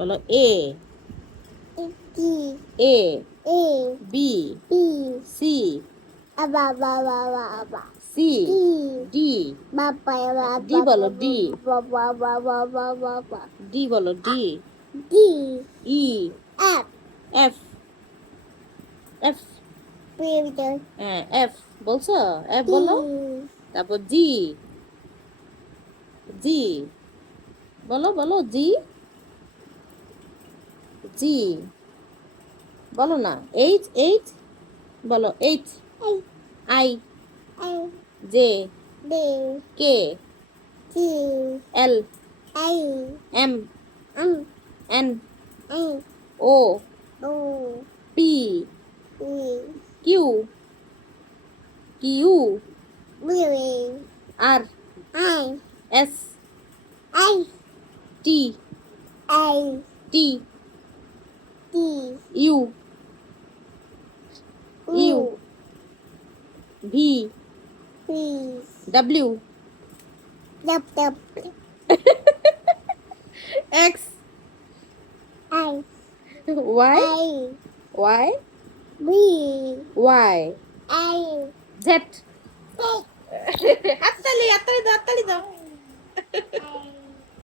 বলো A D A A B B C Ba ba ba ba ba C D D ba ba ba D ba বলো D ba ba ba ba ba ba ba D বলো D D E F F F baby হ্যাঁ F বলছো F D বলো তারপর জি G বলো বলো জি G বলো না এইচ এইচ বলো H A I A J B K T L A M M N A O O P E Q Q baby R I S I T A T D U U U V Please W Dub dub X I Y A Y B Y A Z হাততালি হাততালি দাও হাততালি দাও A